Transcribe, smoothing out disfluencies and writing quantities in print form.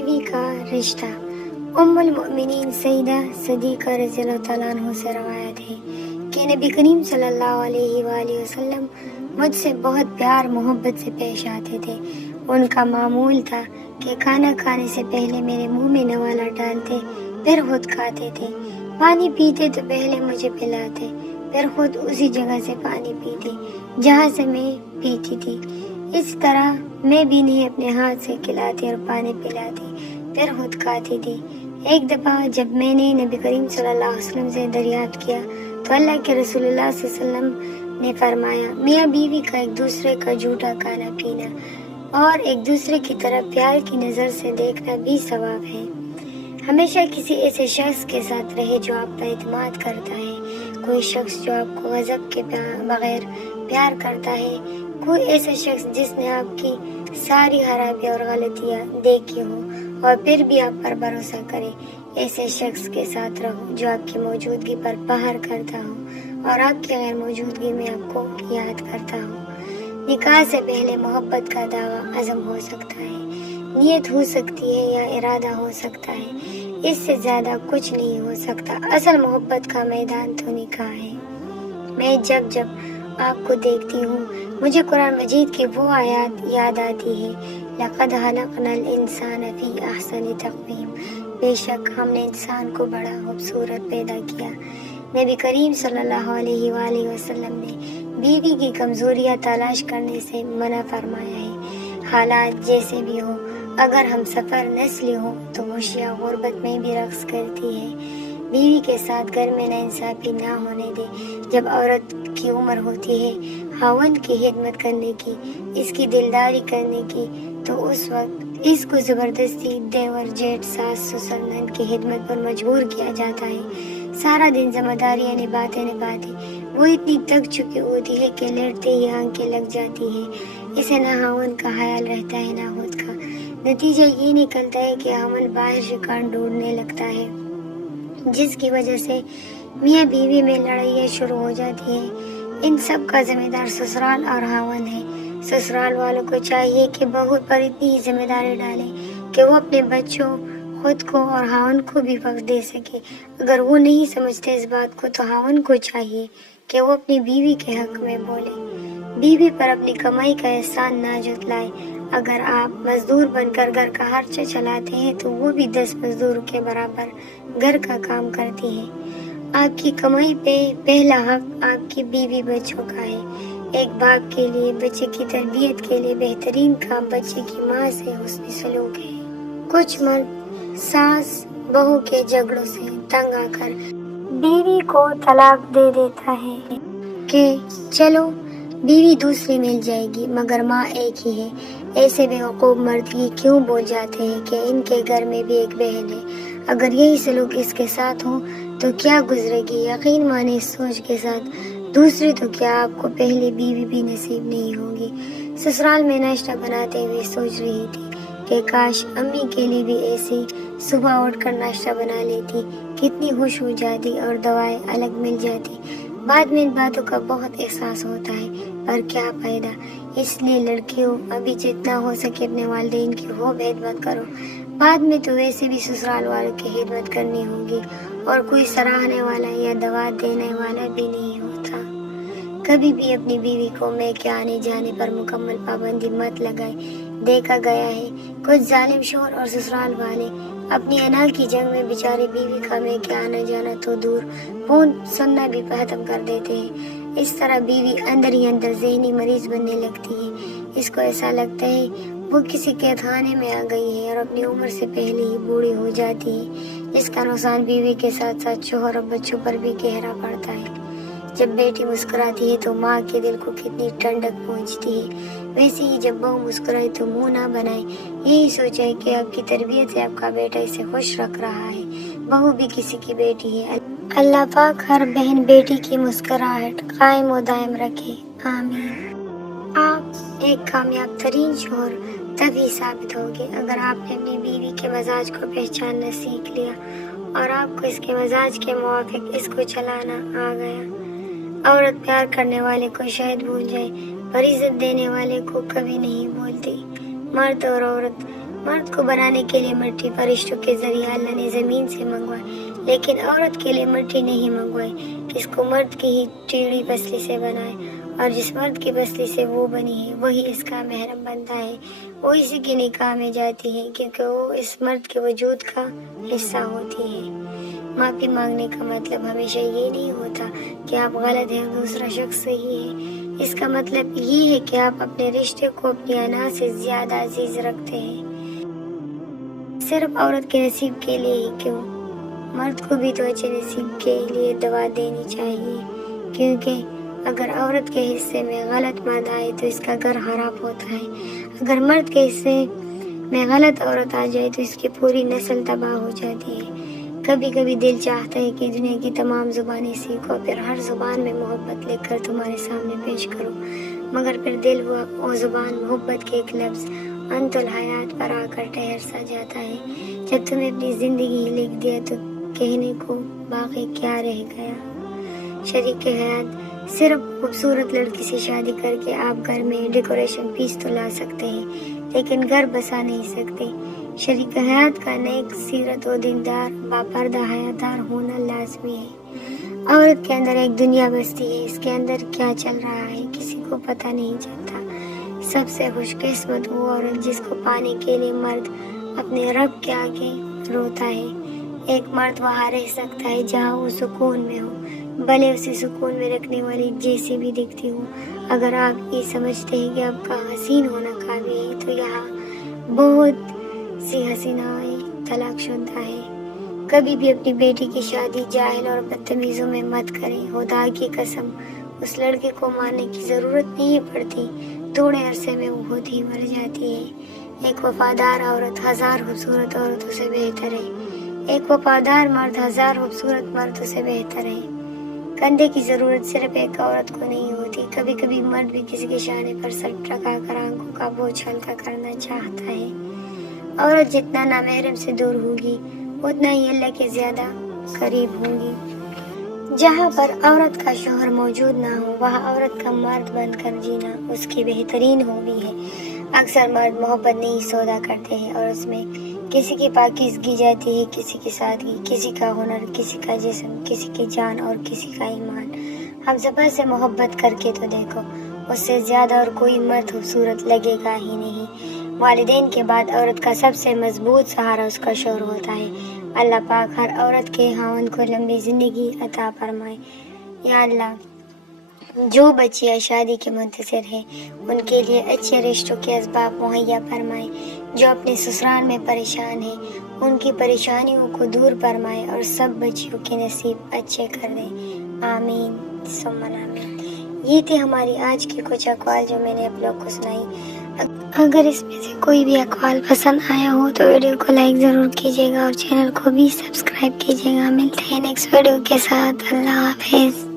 بیوی کا رشتہ۔ ام المؤمنین سیدہ صدیقہ رضی اللہ تعالیٰ عنہ سے روایت ہے کہ نبی کریم صلی اللہ علیہ وآلہ وسلم مجھ سے بہت پیار محبت سے پیش آتے تھے۔ ان کا معمول تھا کہ کھانا کھانے سے پہلے میرے منہ میں نوالا ڈالتے، پھر خود کھاتے تھے۔ پانی پیتے تو پہلے مجھے پلاتے، پھر خود اسی جگہ سے پانی پیتے جہاں سے میں پیتی تھی۔ اس طرح میں بھی نہیں اپنے ہاتھ سے کھلاتی اور پانی پلاتی، پھر خود کھاتی تھی۔ ایک دفعہ جب میں نے نبی کریم صلی اللہ علیہ وسلم سے دریافت کیا تو اللہ کے رسول اللہ صلی اللہ علیہ وسلم نے فرمایا، میاں بیوی کا ایک دوسرے کا جھوٹا کھانا پینا اور ایک دوسرے کی طرف پیار کی نظر سے دیکھنا بھی ثواب ہے۔ ہمیشہ کسی ایسے شخص کے ساتھ رہے جو آپ پر اعتماد کرتا ہے، کوئی شخص جو آپ کو غضب کے بغیر پیار کرتا ہے، کوئی ایسا شخص جس نے آپ کی ساری خرابیاں اور غلطیاں دیکھی ہو اور پھر بھی آپ پر بھروسہ کرے۔ ایسے شخص کے ساتھ رہو جو آپ کی موجودگی پر فخر کرتا ہو اور آپ کی غیر موجودگی میں آپ کو یاد کرتا ہو۔ نکاح سے پہلے محبت کا دعویٰ عزم ہو سکتا ہے، نیت ہو سکتی ہے یا ارادہ ہو سکتا ہے، اس سے زیادہ کچھ نہیں ہو سکتا۔ اصل محبت کا میدان تو نکاح ہے۔ میں جب آپ کو دیکھتی ہوں مجھے قرآن مجید کی وہ آیات یاد آتی ہے، لَقَدْ خَلَقْنَا الْإِنسَانَ فِي أَحْسَنِ تَقْوِيمٍ، بے شک ہم نے انسان کو بڑا خوبصورت پیدا کیا۔ نبی کریم صلی اللہ علیہ وآلہ وسلم نے بیوی کی کمزوریاں تلاش کرنے سے منع فرمایا ہے۔ حالات جیسے بھی ہو، اگر ہم سفر نسلی ہو تو ہوشیاں غربت میں بھی رقص کرتی ہے۔ بیوی کے ساتھ گھر میں ناانصافی نہ ہونے دے۔ جب عورت کی عمر ہوتی ہے خاوند کی خدمت کرنے کی، اس کی دلداری کرنے کی، تو اس وقت اس کو زبردستی دیور جیٹھ ساس سسر نند کی خدمت پر مجبور کیا جاتا ہے۔ سارا دن ذمہ داریاں نبھاتے وہ اتنی تک چکی ہوتی ہے کہ لیٹتے ہی آنکھیں لگ جاتی ہے۔ اسے نہ خاوند کا خیال رہتا ہے نہ خود کا۔ نتیجہ یہ نکلتا ہے کہ خاوند باہر شکار ڈھونڈنے لگتا ہے، جس کی وجہ سے میاں بیوی میں لڑائیاں شروع ہو جاتی ہیں۔ ان سب کا ذمہ دار سسرال اور خاوند ہے۔ سسرال والوں کو چاہیے کہ بہو پر اتنی ہی ذمہ داری ڈالیں کہ وہ اپنے بچوں، خود کو اور خاوند کو بھی وقت دے سکے۔ اگر وہ نہیں سمجھتے اس بات کو تو خاوند کو چاہیے کہ وہ اپنی بیوی کے حق میں بولے۔ بیوی پر اپنی کمائی کا احسان نہ جتلائے۔ اگر آپ مزدور بن کر گھر کا خرچہ چلاتے ہیں تو وہ بھی 10 مزدوروں کے برابر گھر کا کام کرتی ہے۔ آپ کی کمائی پہ پہلا حق آپ کی بیوی بچوں کا ہے۔ ایک باپ کے لیے بچے کی تربیت کے لیے بہترین کام بچے کی ماں سے حسن سلوک ہے۔ کچھ مرد ساس بہو کے جھگڑوں سے تنگ آ کر بیوی کو طلاق دے دیتا ہے کہ چلو بیوی دوسری مل جائے گی، مگر ماں ایک ہی ہے۔ ایسے بیوقوف مرد یہ کیوں بول جاتے ہیں کہ ان کے گھر میں بھی ایک بہن ہے؟ اگر یہی سلوک اس کے ساتھ ہو تو کیا گزرے گی؟ یقین مانے اس سوچ کے ساتھ دوسری تو کیا آپ کو پہلی بیوی بھی نصیب نہیں ہوگی۔ سسرال میں ناشتہ بناتے ہوئے سوچ رہی تھی کہ کاش امی کے لیے بھی ایسی صبح اٹھ کر ناشتہ بنا لیتی، کتنی خوش ہو جاتی اور دعائیں الگ مل جاتی۔ بعد میں ان باتوں کا بہت احساس ہوتا ہے، پر کیا فائدہ۔ اس لیے لڑکیوں ابھی جتنا ہو سکے اپنے والدین کی خوب خدمت کرو، بعد میں تو ویسے بھی سسرال والوں کی خدمت کرنی ہوگی اور کوئی سراہنے والا یا دعوت دینے والا بھی نہیں ہوتا۔ کبھی بھی اپنی بیوی کو میں کے آنے جانے پر مکمل پابندی مت لگائے۔ دیکھا گیا ہے کچھ ظالم شوہر اور سسرال والے اپنی انا کی جنگ میں بیچاری بیوی کا میں کے آنا جانا تو دور، فون سننا بھی ختم کر دیتے ہیں۔ اس طرح بیوی اندر ہی اندر ذہنی مریض بننے لگتی ہے۔ اس کو ایسا لگتا ہے وہ کسی قید خانے میں آ گئی ہے اور اپنی عمر سے پہلے ہی بوڑھی ہو جاتی ہے۔ اس کا نقصان بیوی کے ساتھ ساتھ شوہر اور بچوں پر بھی گہرا پڑتا ہے۔ جب بیٹی مسکراتی ہے تو ماں کے دل کو کتنی ٹھنڈک پہنچتی ہے، ویسے ہی جب بہو مسکرائے تو منہ نہ بنائے۔ یہی سوچے کہ آپ کی تربیت سے آپ کا بیٹا اسے خوش رکھ رہا ہے۔ بہو بھی کسی کی بیٹی ہے۔ اللہ پاک ہر بہن بیٹی کی مسکراہٹ قائم و دائم رکھے، آمین۔ آپ ایک کامیاب ترین شوہر تبھی ثابت ہوگے اگر آپ نے اپنی بیوی کے مزاج کو پہچاننا سیکھ لیا اور آپ کو اس کے مزاج کے موافق اس کو چلانا آ گیا۔ عورت پیار کرنے والے کو شاید بھول جائے، پر عزت دینے والے کو کبھی نہیں بھولتی۔ مرد اور عورت مرد کو بنانے کے لیے مٹی فرشتوں کے ذریعے اللہ نے زمین سے منگوائی، لیکن عورت کے لیے مٹی نہیں منگوائی کہ اس کو مرد کی ہی ٹیڑھی پسلی سے بنائے، اور جس مرد کی پسلی سے وہ بنی ہے وہی اس کا محرم بنتا ہے، وہ اسی کی نکاح میں جاتی ہے کیونکہ وہ اس مرد کے وجود کا حصہ ہوتی ہے۔ معافی مانگنے کا مطلب ہمیشہ یہ نہیں ہوتا کہ آپ غلط ہیں اور دوسرا شخص صحیح ہے، اس کا مطلب یہ ہے کہ آپ اپنے رشتے کو اپنی انا سے زیادہ عزیز رکھتے ہیں۔ صرف عورت کے نصیب کے لیے ہی کیوں، مرد کو بھی تو اچھے نصیب کے لیے دعا دینی چاہیے، کیونکہ اگر عورت کے حصے میں غلط مرد آئے تو اس کا گھر خراب ہوتا ہے، اگر مرد کے حصے میں غلط عورت آ جائے تو اس کی پوری نسل تباہ ہو جاتی ہے۔ کبھی کبھی دل چاہتا ہے کہ دنیا کی تمام زبانیں سیکھو، پھر ہر زبان میں محبت لکھ کر تمہارے سامنے پیش کرو، مگر پھر دل وہ زبان محبت کے ایک لفظ انت الحیات پر آ کر ٹھہر سا جاتا ہے۔ جب تمہیں اپنی زندگی ہی لکھ دیا تو کہنے کو باقی کیا رہ گیا؟ شریک حیات، صرف خوبصورت لڑکی سے شادی کر کے آپ گھر میں ڈیکوریشن پیس تو لا سکتے ہیں، لیکن گھر بسا نہیں سکتے۔ شریک حیات کا نیک سیرت و دیندار باپردہ حیادار ہونا لازمی ہے۔ عورت کے اندر ایک دنیا بستی ہے، اس کے اندر کیا چل رہا ہے کسی کو پتہ نہیں چلتا۔ سب سے خوش قسمت وہ عورت جس کو پانے کے لیے مرد اپنے رب کے آگے روتا ہے۔ ایک مرد وہاں رہ سکتا ہے جہاں وہ سکون میں ہو، بھلے اسے سکون میں رکھنے والی جیسی بھی دکھتی ہو۔ اگر آپ یہ سمجھتے ہیں کہ آپ کا حسین ہونا کافی ہے تو یہاں بہت سی حسینائیں طلاق شدہ ہے۔ کبھی بھی اپنی بیٹی کی شادی جاہل اور بدتمیزوں میں مت کریں، خدا کی قسم اس لڑکے کو مارنے کی ضرورت نہیں پڑتی، تھوڑے عرصے میں وہ خود ہی مر جاتی ہے۔ ایک وفادار عورت ہزار خوبصورت عورتوں سے بہتر ہے، ایک وفادار مرد ہزار خوبصورت مردوں سے بہتر ہے۔ کندھے کی ضرورت صرف ایک عورت کو نہیں ہوتی، کبھی کبھی مرد بھی کسی کے شانے پر سر ٹکا کر آنکھوں کا بوجھ ہلکا کرنا چاہتا ہے۔ عورت جتنا نامحرم سے دور ہوگی اتنا ہی اللہ کے زیادہ قریب ہوگی۔ جہاں پر عورت کا شوہر موجود نہ ہو وہاں عورت کا مرد بن کر جینا اس کی بہترین خوبی ہے۔ اکثر مرد محبت نہیں سودا کرتے ہیں اور اس میں کسی کی پاکیزگی جاتی ہے، کسی کی سادگی، کسی کا ہنر، کسی کا جسم، کسی کی جان اور کسی کا ایمان۔ ہم سفر سے محبت کر کے تو دیکھو، اس سے زیادہ اور کوئی مرد خوبصورت لگے گا ہی نہیں۔ والدین کے بعد عورت کا سب سے مضبوط سہارا اس کا شوہر ہوتا ہے۔ اللہ پاک ہر عورت کے خاوند کو لمبی زندگی عطا فرمائے۔ یا اللہ، جو بچیاں شادی کے منتظر ہیں ان کے لیے اچھے رشتوں کے اسباب مہیا فرمائے، جو اپنے سسرال میں پریشان ہیں ان کی پریشانیوں کو دور فرمائے اور سب بچیوں کے نصیب اچھے کر دیں۔ آمین ثم آمین۔ یہ تھی ہماری آج کی کچھ اقوال جو میں نے آپ لوگ کو سنائی۔ اگر اس میں سے کوئی بھی اقوال پسند آیا ہو تو ویڈیو کو لائک ضرور کیجیے گا اور چینل کو بھی سبسکرائب کیجیے گا۔ ملتے ہیں نیکسٹ ویڈیو کے ساتھ۔ اللہ حافظ۔